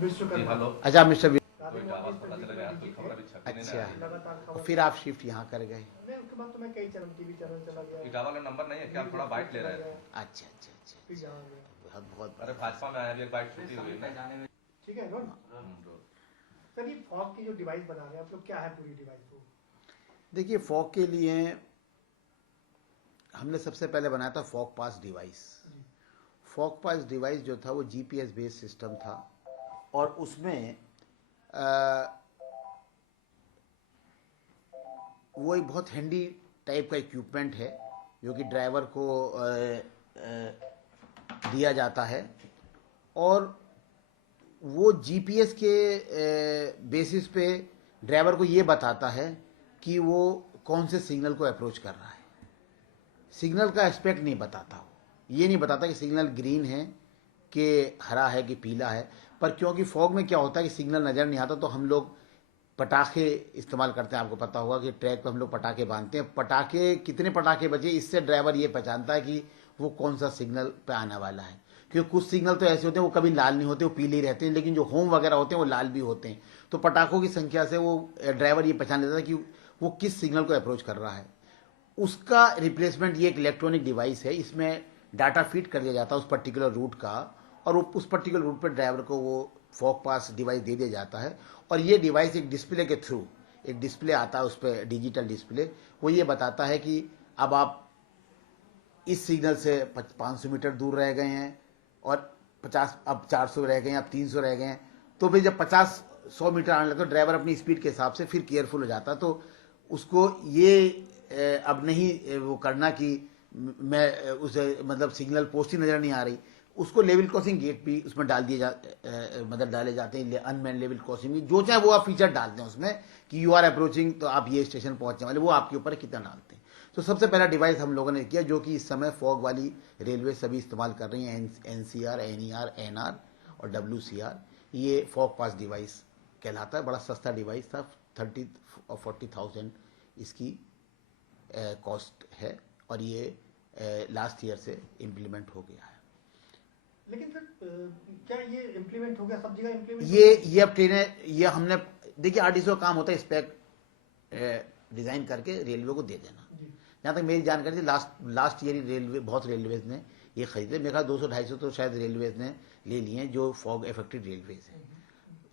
जी hello. अच्छा mister कोई आवाज पता चला गया, कोई खबर अभी छपने नहीं अच्छा, आ रही। और फिर आप शिफ्ट यहाँ कर गए। नहीं, उसके बाद तो मैं कई चैनल टीवी चैनल चला गया, इटावा का नंबर नहीं है क्या? हम थोड़ा बाइट ले रहे थे। अच्छा अच्छा अच्छा फिर अच्छा, यहाँ गया। बहुत बहुत अरे भाजपा में आया, अभी एक बाइट छुट्टी हुई है ना। ठीक है रोड। रोड। सर ये फॉग की जो डिवाइस बना रहे हैं आप लोग, क्या है पूरी डिवाइस वो? देखिए, फॉग के लिए हमने सबसे पहले बनाया था फॉग पास डिवाइस। जी। फॉग पास डिवाइस जो था वो जीपीएस बेस्ड सिस्टम था, और उसमें वो एक बहुत हैंडी टाइप का इक्विपमेंट है जो कि ड्राइवर को दिया जाता है, और वो जीपीएस के बेसिस पे ड्राइवर को ये बताता है कि वो कौन से सिग्नल को अप्रोच कर रहा है। सिग्नल का एस्पेक्ट नहीं बताता, वो ये नहीं बताता कि सिग्नल ग्रीन है कि हरा है कि पीला है। पर क्योंकि फॉग में क्या होता है कि सिग्नल नज़र नहीं आता, तो हम लोग पटाखे इस्तेमाल करते हैं। आपको पता होगा कि ट्रैक पर हम लोग पटाखे बांधते हैं। पटाखे कितने पटाखे बजे, इससे ड्राइवर ये पहचानता है कि वो कौन सा सिग्नल पे आने वाला है। क्योंकि कुछ सिग्नल तो ऐसे होते हैं वो कभी लाल नहीं होते, वो पीले ही रहते हैं, लेकिन जो होम वगैरह होते हैं वो लाल भी होते हैं। तो पटाखों की संख्या से वो ड्राइवर ये पहचान लेता है कि वो किस सिग्नल को अप्रोच कर रहा है। उसका रिप्लेसमेंट ये एक इलेक्ट्रॉनिक डिवाइस है, इसमें डाटा फीड कर दिया जाता है उस पर्टिकुलर रूट का, और उस पर्टिकुलर रूट पर ड्राइवर को वो फॉग पास डिवाइस दे दिया जाता है। और ये डिवाइस एक डिस्प्ले के थ्रू, एक डिस्प्ले आता है उस पर, डिजिटल डिस्प्ले, वो ये बताता है कि अब आप इस सिग्नल से 500 मीटर दूर रह गए हैं, और 50 अब 400 रह गए हैं, अब 300 रह गए हैं। तो फिर जब 50-100 मीटर आने लगता है, ड्राइवर अपनी स्पीड के हिसाब से फिर केयरफुल हो जाता है। तो उसको ये अब नहीं वो करना कि मैं उसे मतलब सिग्नल पोस्ट ही नज़र नहीं आ रही, उसको लेवल क्रॉसिंग गेट भी उसमें डाल दिए मतलब डाले जाते हैं, अनमैन लेवल क्रॉसिंग भी, जो चाहे वो आप फीचर डालते हैं उसमें कि यू आर अप्रोचिंग, तो आप ये स्टेशन पहुंचने वाले, वो आपके ऊपर कितना डालते हैं। तो सबसे पहला डिवाइस हम लोगों ने किया, जो कि इस समय फॉग वाली रेलवे सभी इस्तेमाल कर रही हैं, एनसीआर, एनईआर, एनआर और डब्ल्यूसीआर। ये फॉग पास डिवाइस कहलाता है। बड़ा सस्ता डिवाइस था, 30 और 40,000 इसकी कॉस्ट है, और ये लास्ट ईयर से इम्प्लीमेंट हो गया है। लेकिन सर क्या ये इम्प्लीमेंट हो गया सब जगह इम्प्लीमेंट? ये अब ट्रेनें, ये हमने देखिए आरटीसी का काम होता है स्पेक डिजाइन करके रेलवे को दे देना। जहाँ तक मेरी जानकारी थी, लास्ट ईयर ही रेलवे, बहुत रेलवेज ने ये खरीदे। मेरे ख्याल 200-250 तो शायद रेलवेज ने ले लिए हैं जो फॉग इफेक्टेड रेलवेज हैं।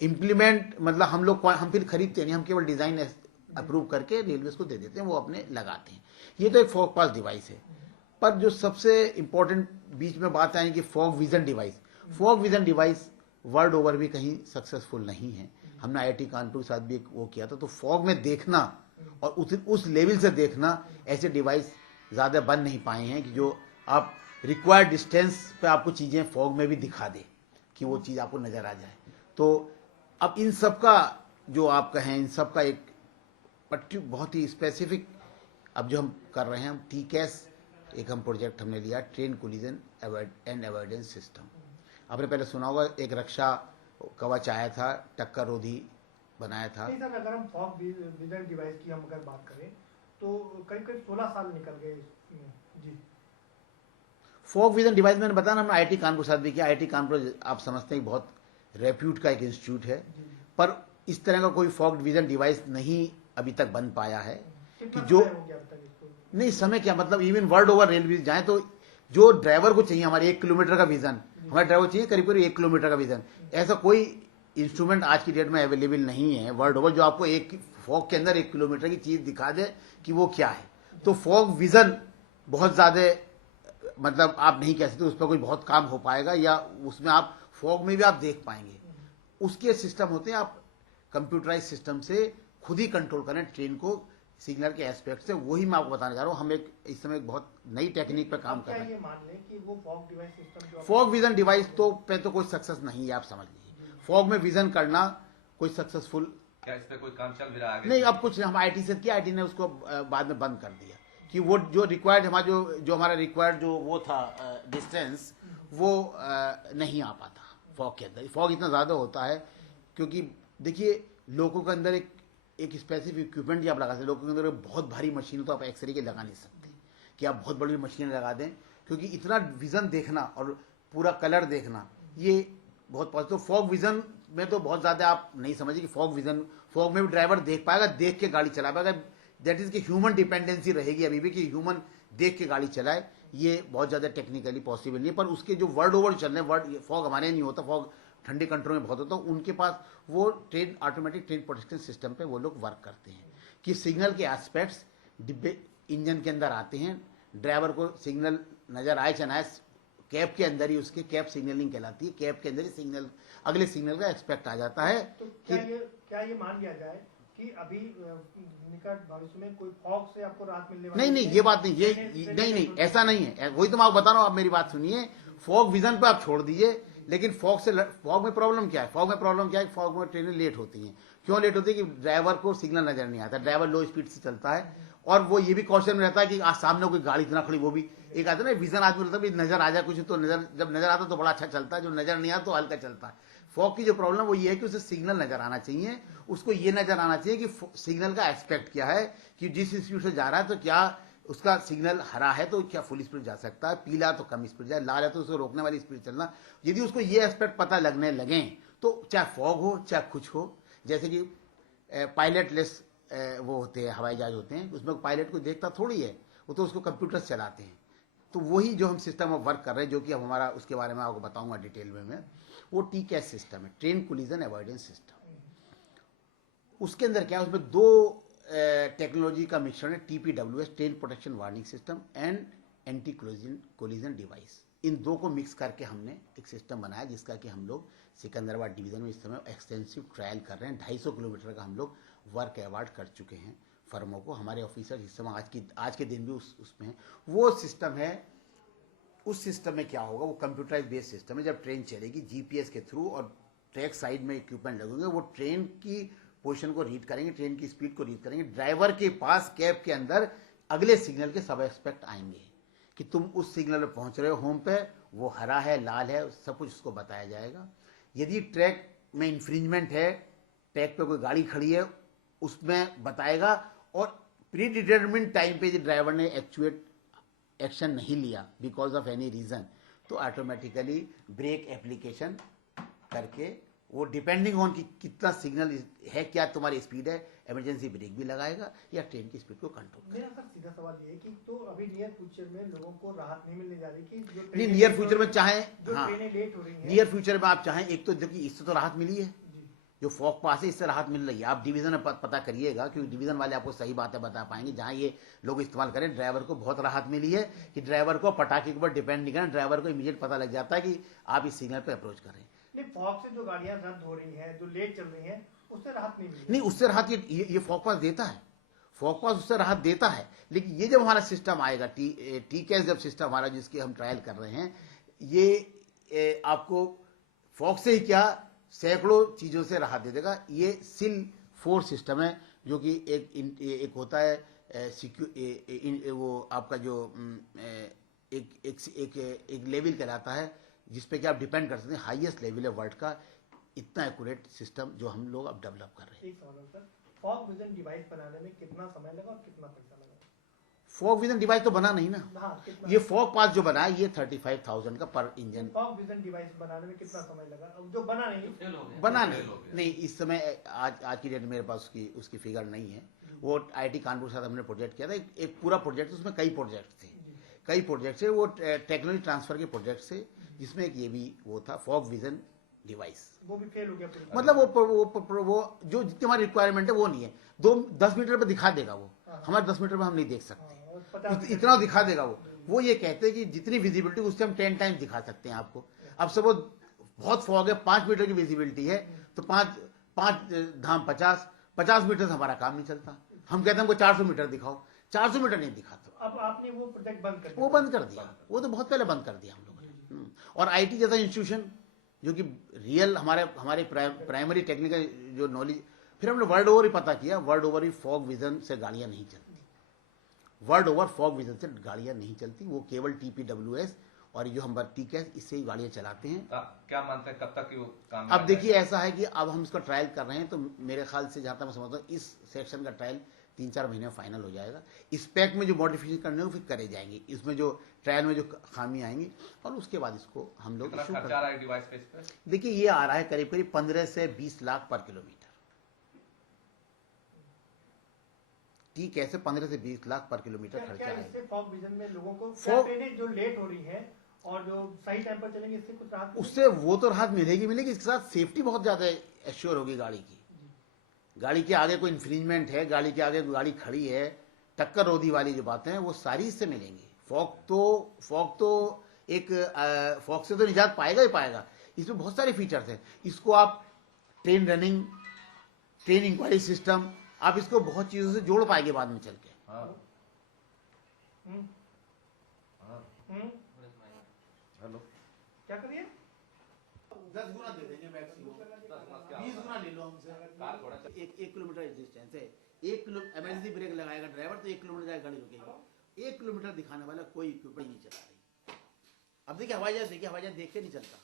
इम्प्लीमेंट मतलब हम फिर खरीदते नहीं, हम केवल डिजाइन अप्रूव करके रेलवेज को दे देते हैं, वो अपने लगाते हैं। ये तो एक फॉग पास डिवाइस है। पर जो सबसे इंपॉर्टेंट बीच में बात आई कि fog vision device, fog vision device world over भी कहीं सक्सेसफुल नहीं है। हमने आईआईटी कानपुर के साथ भी वो किया था। तो फॉग में देखना और उस लेवल से देखना, ऐसे डिवाइस ज़्यादा बन नहीं पाए हैं कि जो आप रिक्वायर्ड डिस्टेंस पे आपको चीज़ें फॉग में भी दिखा दे कि वो चीज़ आपको नज़र आ जाए। तो अब इन सब का जो आप कहें, इन सब का एक बहुत ही स्पेसिफिक अब जो हम कर रहे हैं, हम टीकेएस एक हम प्रोजेक्ट हमने लिया, train collision and avoidance system. आपने पहले सुना होगा, एक रक्षा कवच आया था, टक्कर रोधी बनाया था। नहीं सर, अगर हम फॉग विजन डिवाइस की हम अगर बात करें तो करीब करीब 16 साल निकल गए इसमें। जी, फॉग विजन डिवाइस मैंने बताया ना, हमने आईआईटी कानपुर साथ भी किया। आईआईटी कानपुर आप समझते हैं बहुत रेप्यूट का एक इंस्टीट्यूट है, पर इस तरह का कोई फॉग विजन डिवाइस नहीं अभी तक बन पाया है कि जो नहीं, समय क्या मतलब, इवन वर्ल्ड ओवर रेलवे जाए तो जो ड्राइवर को चाहिए, हमारे 1 किलोमीटर का विजन, हमारे ड्राइवर को चाहिए करीब करीब 1 किलोमीटर का विजन। ऐसा कोई इंस्ट्रूमेंट आज की डेट में अवेलेबल नहीं है वर्ल्ड ओवर जो आपको एक फॉग के अंदर 1 किलोमीटर की चीज दिखा दे कि वो क्या है। तो फॉग विजन बहुत ज्यादा मतलब आप नहीं कह सकते उस पर कोई बहुत काम हो पाएगा, या उसमें आप फॉग में भी आप देख पाएंगे। उसके सिस्टम होते हैं, आप कंप्यूटराइज सिस्टम से खुद ही कंट्रोल करें ट्रेन को सिग्नल के एस्पेक्ट से। वही मैं आपको बताने जा रहा हूँ। हम एक इस समय एक बहुत नई टेक्निक पे काम कर रहे हैं। ये मान लें कि वो fog device system, fog vision device तो पे तो कोई सक्सेस नहीं है, आप समझ लीजिए। फॉग में विजन करना कोई सक्सेसफुल क्या इस पे कोई काम चल भी रहा है? नहीं, अब कुछ हम आईटी से किया, आईटी ने उसको बाद में बंद कर दिया कि वो जो रिक्वायर्ड हमारा जो हमारा रिक्वायर्ड जो वो था डिस्टेंस, वो नहीं आ पाता फॉग के अंदर। फॉग इतना ज़्यादा होता है क्योंकि देखिए लोगों के अंदर एक स्पेसिफिक इक्विपमेंट आप लगा सकते। लोगों के अंदर बहुत भारी मशीन तो आप एक्सरे के लगा नहीं सकते कि आप बहुत बड़ी मशीन लगा दें, क्योंकि इतना विजन देखना और पूरा कलर देखना ये बहुत पॉसिबल। तो फॉग विजन में तो बहुत ज्यादा आप नहीं समझे कि फॉग में भी ड्राइवर देख पाएगा, देख के गाड़ी चला पाएगा। दैट इज कि ह्यूमन डिपेंडेंसी रहेगी अभी भी कि ह्यूमन देख के गाड़ी चलाए, ये बहुत ज्यादा टेक्निकली पॉसिबल नहीं है। पर उसके जो वर्ल्ड ओवर चल रहे हैं, फॉग हमारे नहीं होता, फॉग ठंडे कंट्रोल में बहुत होता है, उनके पास वो train automatic train protection system पे वो लोग वर्क करते हैं कि सिग्नल के एस्पेक्ट्स डिब्बे इंजन के अंदर आते हैं, ड्राइवर को सिग्नल नजर आए चाहे ना आए, कैब के अंदर ही उसके कैब सिग्नलिंग कहलाती है, कैब के अंदर ही सिग्नल अगले सिग्नल का एक्सपेक्ट आ जाता है। तो क्या ये मान लिया जाए कि अभी निकट भविष्य में कोई फॉग से आपको राहत मिलने वाली नहीं, ये बात नहीं, नहीं, ऐसा नहीं है। वही तो मैं आपको बता रहा हूँ, आप मेरी बात सुनिए। फॉग विजन पे आप छोड़ दीजिए, लेकिन फॉग में प्रॉब्लम क्या है? फॉग में प्रॉब्लम क्या है? फॉग में ट्रेनें लेट होती हैं। क्यों लेट होती है? कि ड्राइवर को सिग्नल नजर नहीं आता, ड्राइवर लो स्पीड से चलता है, और वो ये भी कॉशन में रहता है कि आज सामने कोई गाड़ी इतना खड़ी, वो भी एक आता है ना विजन, आदमी रहता है नजर आ जाए कुछ तो नजर, जब नजर आता तो बड़ा अच्छा चलता है, जो नजर नहीं आता तो हल्का चलता है। फॉग की जो प्रॉब्लम वो ये है कि उसे सिग्नल नजर आना चाहिए, उसको ये नजर आना चाहिए कि सिग्नल का एस्पेक्ट क्या है, कि जिस स्पीड से जा रहा है तो क्या उसका सिग्नल हरा है तो क्या फुल स्पीड जा सकता है, पीला तो कम स्पीड जाए, लाल है तो उसको रोकने वाली स्पीड चलना। यदि उसको ये एस्पेक्ट पता लगने लगे तो चाहे फॉग हो चाहे कुछ हो, जैसे कि पायलटलेस वो होते हैं, हवाई जहाज होते हैं, उसमें पायलट को देखता थोड़ी है, वो तो उसको कंप्यूटर चलाते हैं। तो वही जो हम सिस्टम ऑफ वर्क कर रहे हैं, जो कि अब हमारा उसके बारे में आपको बताऊंगा डिटेल में मैं, वो TCAS सिस्टम है, ट्रेन कोलिजन अवॉइडेंस सिस्टम। उसके अंदर क्या है, उसमें दो टेक्नोलॉजी का मिश्रण है, TPWS train protection warning system and anti collision device. इन दो को मिक्स करके हमने एक सिस्टम बनाया, जिसका कि हम लोग सिकंदराबाद डिवीजन में इस समय एक्सटेंसिव ट्रायल कर रहे हैं। 250 किलोमीटर का हम लोग वर्क अवार्ड कर चुके हैं फर्मों को। हमारे ऑफिसर इस समय आज के दिन भी उसमें है। वो सिस्टम है, उस सिस्टम में क्या होगा, वो कंप्यूटराइज बेस्ड सिस्टम है। जब ट्रेन चलेगी GPS के थ्रू और ट्रैक साइड में इक्विपमेंट लगेंगे, वो ट्रेन की पोजीशन को रीड करेंगे, ट्रेन की स्पीड को रीड करेंगे। ड्राइवर के पास कैब के अंदर अगले सिग्नल के सब एस्पेक्ट आएंगे कि तुम उस सिग्नल पर पहुंच रहे हो, होम पे वो हरा है, लाल है, सब कुछ उसको बताया जाएगा। यदि ट्रैक में इंफ्रिंजमेंट है, ट्रैक पे कोई गाड़ी खड़ी है, उसमें बताएगा। और प्री डिटरमिन्ड टाइम पे यदि ड्राइवर ने एक्शन नहीं लिया बिकॉज ऑफ एनी रीजन, तो ऑटोमेटिकली ब्रेक एप्लीकेशन करके वो डिपेंडिंग ऑन कि कितना सिग्नल है, क्या तुम्हारी स्पीड है, इमरजेंसी ब्रेक भी लगाएगा या ट्रेन की स्पीड को कंट्रोल। मेरा सर सीधा सवाल ये है कि तो अभी नियर फ्यूचर में लोगों को राहत नहीं मिलने जा रही कि जो नहीं, नियर फ्यूचर में चाहे, हाँ, ट्रेनें लेट हो रही हैं, नियर फ्यूचर में आप चाहें, एक तो देखिए इससे तो राहत मिली है, जो फॉग पास है इससे राहत मिल रही है। आप डिवीजन में पता करिएगा, क्योंकि डिवीजन वाले आपको सही बातें बता पाएंगे। जहां ये लोग इस्तेमाल करें, ड्राइवर को बहुत राहत मिली है कि ड्राइवर को पटाखे के ऊपर डिपेंड नहीं करना, ड्राइवर को इमीडिएट पता लग जाता है कि आप इस सिग्नल पे अप्रोच करें। नहीं, फॉग से जो गाड़ियां रद्द हो रही हैं, जो लेट चल रही हैं, उससे राहत नहीं मिली। नहीं, उससे राहत ये फॉग पास देता है, फॉग पास उससे राहत देता है। लेकिन ये जब हमारा सिस्टम आएगा, TCAS जब सिस्टम हमारा जिसकी हम ट्रायल कर रहे हैं, ये आपको फॉग से ही क्या सैकड़ों चीजों से राहत दे देगा। ये SIL 4 सिस्टम है, जो कि एक होता है वो आपका जो एक लेवल कहलाता है, जिसपे कि आप डिपेंड कर सकते हैं, हाईएस्ट लेवल है वर्ल्ड का। इतना एक्यूरेट सिस्टम जो हम लोग अब डेवलप कर रहे हैं। एक सवाल सर, फॉग विजन डिवाइस बनाने में कितना समय लगा और कितना पैसा लगा? फॉग विजन डिवाइस तो बना नहीं ना, हाँ, ये फॉग पास जो बना है ये 35,000 का पर इंजन। फॉग विजन डिवाइस बनाने में कितना समय लगा? अब जो बना नहीं, बना नहीं, इस समय आज की डेट में मेरे पास उसकी फिगर नहीं है। वो IIT कानपुर के साथ हमने प्रोजेक्ट किया था, एक पूरा प्रोजेक्ट, उसमें कई प्रोजेक्ट थे, वो टेक्नोलॉजी ट्रांसफर के प्रोजेक्ट से, जिसमें एक ये भी वो था फॉग विजन डिवाइस। वो भी फेल हो गया पूरी। मतलब वो जो जितनी हमारी रिक्वायरमेंट है वो नहीं है। 10 मीटर पे दिखा देगा वो, हमारे 10 मीटर में हम नहीं देख सकते, इतना दिखा देगा वो ये कहते हैं कि जितनी विजिबिलिटी उससे हम 10 टाइम्स दिखा सकते हैं आपको। अब सपोज बहुत फॉग है, 5 मीटर की विजिबिलिटी है, तो 5 धाम 50 मीटर से हमारा काम नहीं चलता। हम कहते हैं हमको 400 मीटर दिखाओ, 400 मीटर नहीं दिखाता। अब आपने वो प्रोजेक्ट बंद कर दिया? वो बंद कर दिया, वो तो बहुत पहले बंद कर दिया हम लोगों ने। और IT जैसा इंस्टीट्यूशन जो कि रियल हमारे प्राइमरी टेक्निकल जो नॉलेज, फिर हमने वर्ल्ड ओवर ही पता किया, वर्ल्ड ओवर ही फॉग विजन से गाड़ियां नहीं चलती, वर्ल्ड ओवर फॉग विजन से गाड़ियां नहीं चलती। वो केवल TPWS और जो हम TCAS, इससे ही गाड़ियां चलाते हैं। क्या मानते हैं कब तक वो काम? अब देखिए ऐसा है कि अब हम इसका ट्रायल कर रहे हैं, तो मेरे ख्याल से जहां तक मैं समझता हूँ, इस सेक्शन का ट्रायल 3-4 महीने में फाइनल हो जाएगा। स्पेक में जो मॉडिफिकेशन करने हैं वो फिर करे जाएंगे, इसमें जो ट्रायल में जो खामी आएंगी, और उसके बाद इसको हम लोग कितना इशू खर्चा आ रहा है डिवाइस पे इस पे? देखिए ये आ रहा है करीब करीब 15 से 20 लाख पर किलोमीटर। ठीक है, ऐसे 15 से 20 लाख पर किलोमीटर क्या खर्चा क्या है। इससे फॉग विजन में लोगों को फॉग- ट्रेनें जो लेट हो रही है और जो सही टाइम पर चलेंगे, इससे कुछ राहत मिलेगी? उससे वो तो राहत मिलेगी, इसके साथ सेफ्टी बहुत ज्यादा एश्योर होगी गाड़ी की। गाड़ी के आगे कोई इन्फ्रिंजमेंट है, गाड़ी के आगे गाड़ी खड़ी है, टक्कर रोधी वाली जो बातें हैं वो सारी इससे मिलेंगी। फॉग तो एक फॉग से तो निजात पाएगा ही पाएगा। इसमें बहुत सारे फीचर्स हैं। इसको आप train running, train enquiry system, आप इसको बहुत चीजों से जोड़ पाएंगे बाद में चल के। हाँ हम्म, हाँ हम्म, हेलो। क्या करिए? 10 गुना दे देंगे मैक्सिमम, 20 गुना ले लो हमसे। कार थोड़ा एक किलोमीटर डिस्टेंस है, 1 किलो इमरजेंसी ब्रेक लगाएगा ड्राइवर तो 1 किलोमीटर जाकर गाड़ी रुकेगी। 1 किलोमीटर दिखाने वाला कोई इक्विपमेंट नहीं चला रही। अब देखिए हवाई जहाज देख के नहीं चलता,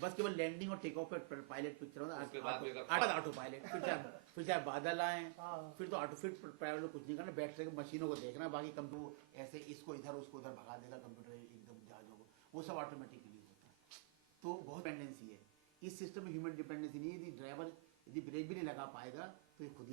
बस केवल लैंडिंग और टेक ऑफ पे पायलट पिक्चर उसके बाद भी अगर- ऑटो पायलट, फिर चाहे बादल आए, हाँ। फिर तो ऑटो, फिर प्राइवेट कुछ नहीं करना, बैठ के मशीनों को देखना, बाकी कंप्यूटर ऐसे इसको इधर उसको उधर भगा देगा कंप्यूटर एकदम जहाजों को, वो सब ऑटोमेटिकली होता है। तो बहुत डिपेंडेंसी है इस सिस्टम में, ह्यूमन डिपेंडेंसी नहीं है। यदि ड्राइवर यदि ब्रेक भी नहीं लगा पाएगा तो ये खुद ही